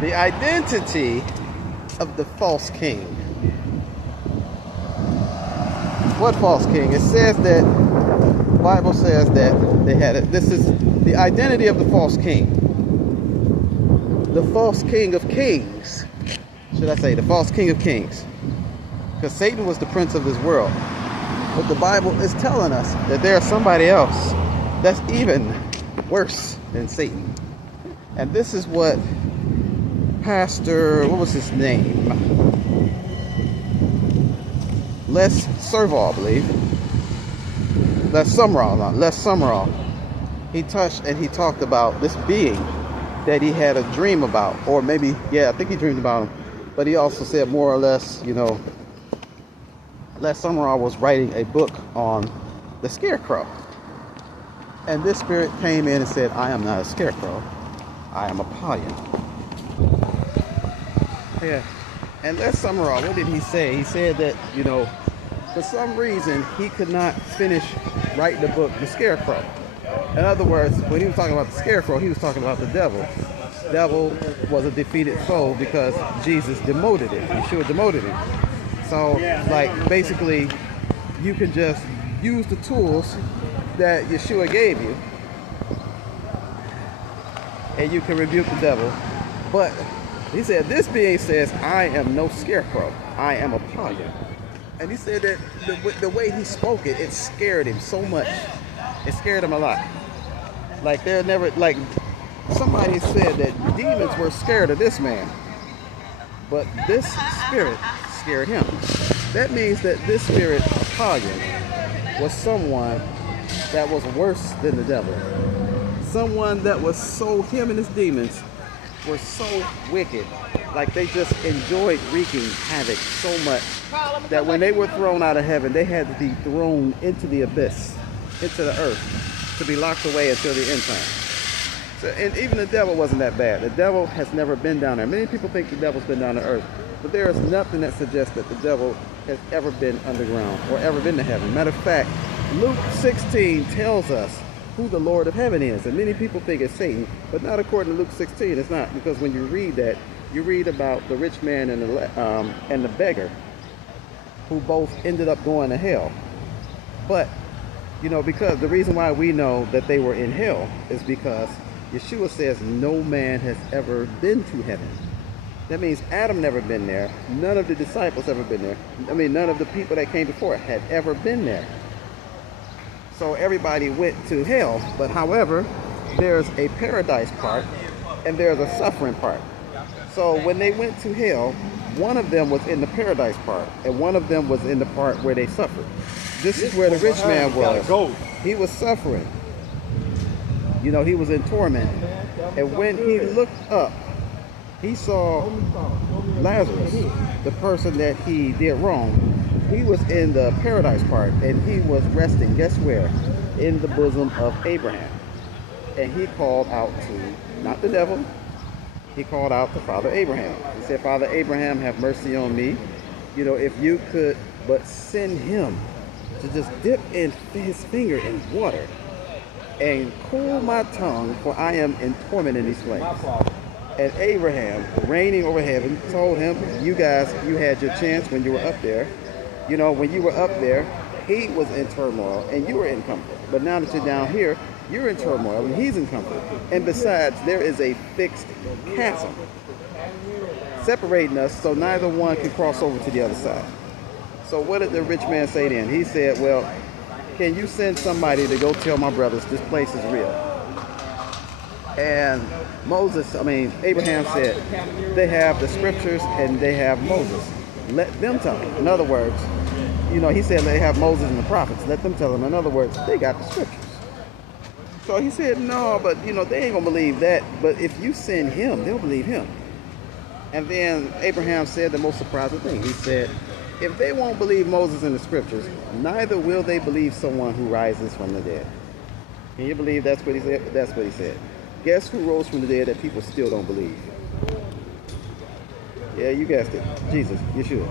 The identity of the false king. What false king? It says that, the Bible says that they had it. This is the identity of the false king. The false king of kings. Should I say the false king of kings? Because Satan was the prince of this world. But the Bible is telling us that there's somebody else that's even worse than Satan. And this is what Pastor, what was his name? Les Serval, I believe. Les Summerall. He touched and he talked about this being that he had a dream about. Or maybe, I think he dreamed about him. But he also said more or less, Les Summerall was writing a book on the scarecrow. And this spirit came in and said, I am not a scarecrow. I am a Apollyon. Yeah. And Les Summerall, what did he say? He said that, for some reason, he could not finish writing the book, The Scarecrow. In other words, when he was talking about the scarecrow, he was talking about the devil. The devil was a defeated foe because Jesus demoted it. Yeshua demoted him. So, basically, you can just use the tools that Yeshua gave you, and you can rebuke the devil. But he said, this being says, I am no scarecrow. I am a Apollyon. And he said that the way he spoke it, it scared him so much. It scared him a lot. Somebody said that demons were scared of this man. But this spirit scared him. That means that this spirit, Apollyon, was someone that was worse than the devil. Someone that was him and his demons were so wicked. Like they just enjoyed wreaking havoc so much that when they were thrown out of heaven, they had to be thrown into the abyss, into the earth, to be locked away until the end time. So, and even the devil wasn't that bad. The devil has never been down there. Many people think the devil's been down to earth, but there is nothing that suggests that the devil has ever been underground or ever been to heaven. Matter of fact, Luke 16 tells us who the Lord of heaven is, and many people think it's Satan, but not according to Luke 16. It's not, because when you read that, you read about the rich man and the beggar, who both ended up going to hell. But because the reason why we know that they were in hell is because Yeshua says no man has ever been to heaven. That means Adam never been there. None of the disciples ever been there. None of the people that came before had ever been there. So everybody went to hell. But however, there's a paradise part and there's a suffering part. So when they went to hell, one of them was in the paradise part and one of them was in the part where they suffered. This is where the rich man was. He was suffering. He was in torment. And when he looked up, he saw Lazarus, the person that he did wrong. He was in the paradise part, and he was resting, guess where? In the bosom of Abraham. And he called out to, not the devil, he called out to Father Abraham. He said, Father Abraham, have mercy on me. If you could but send him to just dip in his finger in water and cool my tongue, for I am in torment in these flames. And Abraham, reigning over heaven, told him, you guys, you had your chance when you were up there. When you were up there, he was in turmoil and you were in comfort. But now that you're down here, you're in turmoil and he's in comfort. And besides, there is a fixed chasm separating us, so neither one can cross over to the other side. So what did the rich man say then? He said, well, can you send somebody to go tell my brothers this place is real? And Abraham said, they have the scriptures and they have Moses. Let them tell them. In other words, he said they have Moses and the prophets. Let them tell them. In other words, they got the scriptures. So he said, no, but they ain't gonna believe that. But if you send him, they'll believe him. And then Abraham said the most surprising thing. He said, if they won't believe Moses and the scriptures, neither will they believe someone who rises from the dead. Can you believe that's what he said? That's what he said. Guess who rose from the dead that people still don't believe? Yeah, you guessed it. Jesus, Yeshua.